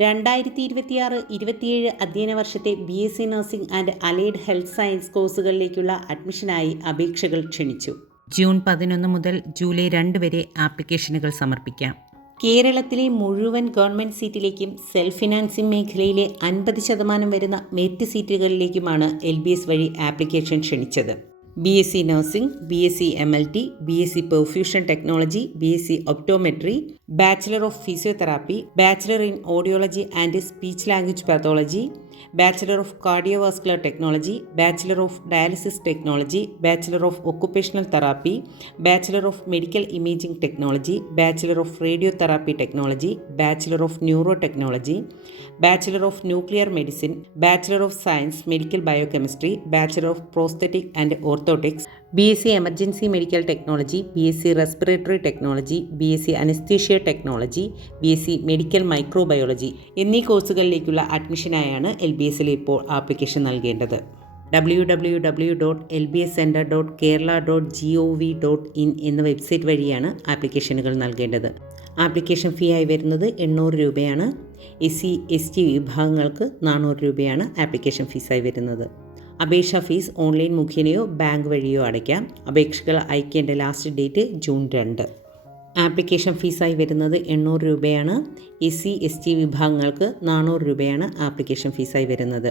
2026-27 അധ്യയന വർഷത്തെ BSc nursing and allied health science കോഴ്സുകളിലേക്കുള്ള അഡ്മിഷനായി അപേക്ഷകൾ ക്ഷണിച്ചു. ജൂൺ 11 മുതൽ ജൂലൈ 2 വരെ ആപ്ലിക്കേഷനുകൾ സമർപ്പിക്കാം. കേരളത്തിലെ മുഴുവൻ ഗവൺമെൻറ് സീറ്റിലേക്കും സെൽഫ് ഫിനാൻസിംഗ് മേഖലയിലെ 50% വരുന്ന മെറിറ്റ് സീറ്റുകളിലേക്കുമാണ് LBS വഴി ആപ്ലിക്കേഷൻ ക്ഷണിച്ചത്. BSc nursing, BSc MLT, BSc perfusion technology, BSc optometry, bachelor of physiotherapy, bachelor in audiology and speech language pathology, bachelor of cardiovascular technology, bachelor of dialysis technology, bachelor of occupational therapy, bachelor of medical imaging technology, bachelor of radio therapy technology, bachelor of neuro technology, bachelor of nuclear medicine, bachelor of science medical biochemistry, bachelor of prosthetic and orthotics, BSc emergency medical technology, BSc respiratory technology, BSc anaesthesia technology, BSc medical microbiology എന്നീ കോഴ്സുകളിലേക്കുള്ള അഡ്മിഷനായാണ് LBSൽ ഇപ്പോൾ application നൽകേണ്ടത്. www.lbscenter.kerala.gov.in എന്ന website വഴിയാണ് ആപ്ലിക്കേഷനുകൾ നൽകേണ്ടത്. Application fee ആയി വരുന്നത് 800 രൂപയാണ്. SC ST വിഭാഗങ്ങൾക്ക് 400 രൂപയാണ് ആപ്ലിക്കേഷൻ ഫീസായി വരുന്നത്. അപേക്ഷാ ഫീസ് ഓൺലൈൻ മുഖേനയോ ബാങ്ക് വഴിയോ അടയ്ക്കാം. അപേക്ഷകൾ അയക്കേണ്ട ലാസ്റ്റ് ഡേറ്റ് ജൂൺ 2. ആപ്ലിക്കേഷൻ ഫീസായി വരുന്നത് 800 രൂപയാണ്. SC ST വിഭാഗങ്ങൾക്ക് 400 രൂപയാണ് ആപ്ലിക്കേഷൻ ഫീസായി വരുന്നത്.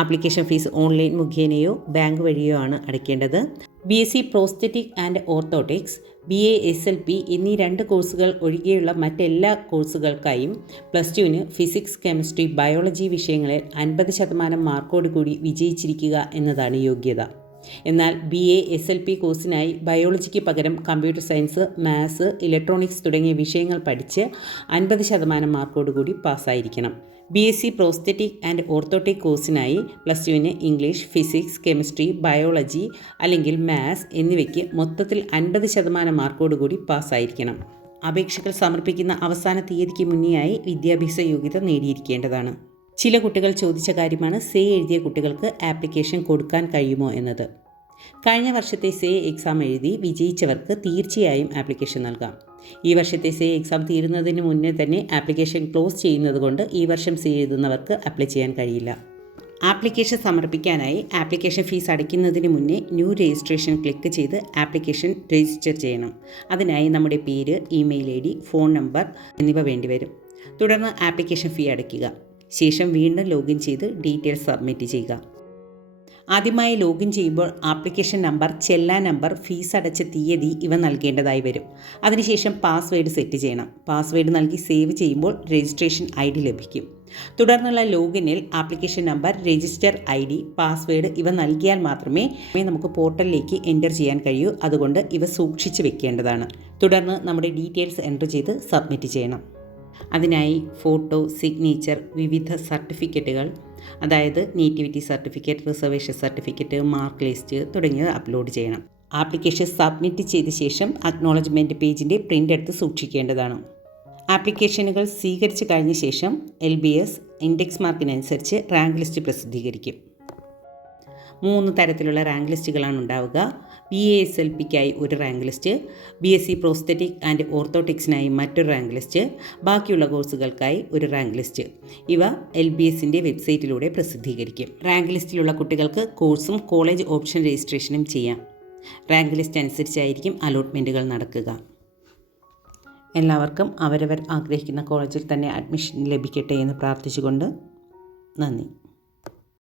ആപ്ലിക്കേഷൻ ഫീസ് ഓൺലൈൻ മുഖേനയോ ബാങ്ക് വഴിയോ ആണ് അടയ്ക്കേണ്ടത്. BSc prosthetic and orthotics, BA SLP എന്നീ 2 കോഴ്സുകൾ ഒഴികെയുള്ള മറ്റെല്ലാ കോഴ്സുകൾക്കായും +2 ഫിസിക്സ്, കെമിസ്ട്രി, ബയോളജി വിഷയങ്ങളിൽ 50% മാർക്കോട് കൂടി വിജയിച്ചിരിക്കുക എന്നതാണ് യോഗ്യത. എന്നാൽ BA SLP കോഴ്സിനായി ബയോളജിക്ക് പകരം കമ്പ്യൂട്ടർ സയൻസ്, മാത്സ്, ഇലക്ട്രോണിക്സ് തുടങ്ങിയ വിഷയങ്ങൾ പഠിച്ച് 50% മാർക്കോട് കൂടി പാസ്സായിരിക്കണം. BSc പ്രോസ്തെറ്റിക് ആൻഡ് ഓർത്തോട്ടിക് കോഴ്സിനായി +2 ഇംഗ്ലീഷ്, ഫിസിക്സ്, കെമിസ്ട്രി, ബയോളജി അല്ലെങ്കിൽ മാത്സ് എന്നിവയ്ക്ക് മൊത്തത്തിൽ 50% മാർക്കോട് കൂടി പാസ്സായിരിക്കണം. അപേക്ഷകൾ സമർപ്പിക്കുന്ന അവസാന തീയതിക്ക് മുന്നെയായി വിദ്യാഭ്യാസ യോഗ്യത നേടിയിരിക്കേണ്ടതാണ്. ചില കുട്ടികൾ ചോദിച്ച കാര്യമാണ് സേ എഴുതിയ കുട്ടികൾക്ക് ആപ്ലിക്കേഷൻ കൊടുക്കാൻ കഴിയുമോ എന്നത്. കഴിഞ്ഞ വർഷത്തെ സേ എക്സാം എഴുതി വിജയിച്ചവർക്ക് തീർച്ചയായും ആപ്ലിക്കേഷൻ നൽകാം. ഈ വർഷത്തെ സേ എക്സാം തീരുന്നതിന് മുന്നേ തന്നെ ആപ്ലിക്കേഷൻ ക്ലോസ് ചെയ്യുന്നത് കൊണ്ട് ഈ വർഷം സേ എഴുതുന്നവർക്ക് അപ്ലൈ ചെയ്യാൻ കഴിയില്ല. ആപ്ലിക്കേഷൻ സമർപ്പിക്കാനായി ആപ്ലിക്കേഷൻ ഫീസ് അടയ്ക്കുന്നതിന് മുന്നേ ന്യൂ രജിസ്ട്രേഷൻ ക്ലിക്ക് ചെയ്ത് ആപ്ലിക്കേഷൻ രജിസ്റ്റർ ചെയ്യണം. അതിനായി നമ്മുടെ പേര്, ഇമെയിൽ ID, ഫോൺ നമ്പർ എന്നിവ വേണ്ടിവരും. തുടർന്ന് ആപ്ലിക്കേഷൻ ഫീ അടയ്ക്കുക. ശേഷം വീണ്ടും ലോഗിൻ ചെയ്ത് ഡീറ്റെയിൽസ് സബ്മിറ്റ് ചെയ്യുക. ആദ്യമായി ലോഗിൻ ചെയ്യുമ്പോൾ application number, challan number, fees അടച്ച തീയതി ഇവ നൽകേണ്ടതായി വരും. അതിനുശേഷം പാസ്വേഡ് സെറ്റ് ചെയ്യണം. പാസ്വേഡ് നൽകി സേവ് ചെയ്യുമ്പോൾ രജിസ്ട്രേഷൻ ID ലഭിക്കും. തുടർന്നുള്ള ലോഗിനിൽ application number, register ID, password ഇവ നൽകിയാൽ മാത്രമേ നമുക്ക് പോർട്ടലിലേക്ക് എൻ്റർ ചെയ്യാൻ കഴിയൂ. അതുകൊണ്ട് ഇവ സൂക്ഷിച്ച് വെക്കേണ്ടതാണ്. തുടർന്ന് നമ്മുടെ ഡീറ്റെയിൽസ് എൻ്റർ ചെയ്ത് സബ്മിറ്റ് ചെയ്യണം. അതിനായി ഫോട്ടോ, സിഗ്നേച്ചർ, വിവിധ സർട്ടിഫിക്കറ്റുകൾ, അതായത് nativity certificate, reservation certificate, mark list തുടങ്ങിയവ അപ്ലോഡ് ചെയ്യണം. ആപ്ലിക്കേഷൻ സബ്മിറ്റ് ചെയ്ത ശേഷം അക്നോളജ്മെൻറ്റ് പേജിൻ്റെ പ്രിൻ്റ് എടുത്ത് സൂക്ഷിക്കേണ്ടതാണ്. ആപ്ലിക്കേഷനുകൾ സ്വീകരിച്ചു കഴിഞ്ഞ ശേഷം LBS ഇൻഡെക്സ് മാർക്കിനനുസരിച്ച് റാങ്ക് ലിസ്റ്റ് പ്രസിദ്ധീകരിക്കും. 3 തരത്തിലുള്ള റാങ്ക് ലിസ്റ്റുകളാണ് ഉണ്ടാവുക. BA SLPക്കായി ഒരു rank list, BSc prosthetic and ഓർത്തോട്ടിക്സിനായി മറ്റൊരു റാങ്ക് ലിസ്റ്റ്, ബാക്കിയുള്ള കോഴ്സുകൾക്കായി ഒരു റാങ്ക് ലിസ്റ്റ്. ഇവ LBSൻ്റെ വെബ്സൈറ്റിലൂടെ പ്രസിദ്ധീകരിക്കും. റാങ്ക് ലിസ്റ്റിലുള്ള കുട്ടികൾക്ക് കോഴ്സും കോളേജ് ഓപ്ഷൻ രജിസ്ട്രേഷനും ചെയ്യാം. റാങ്ക് ലിസ്റ്റ് അനുസരിച്ചായിരിക്കും അലോട്ട്മെൻറ്റുകൾ നടക്കുക. എല്ലാവർക്കും അവരവർ ആഗ്രഹിക്കുന്ന കോളേജിൽ തന്നെ അഡ്മിഷൻ ലഭിക്കട്ടെ എന്ന് പ്രാർത്ഥിച്ചുകൊണ്ട് നന്ദി.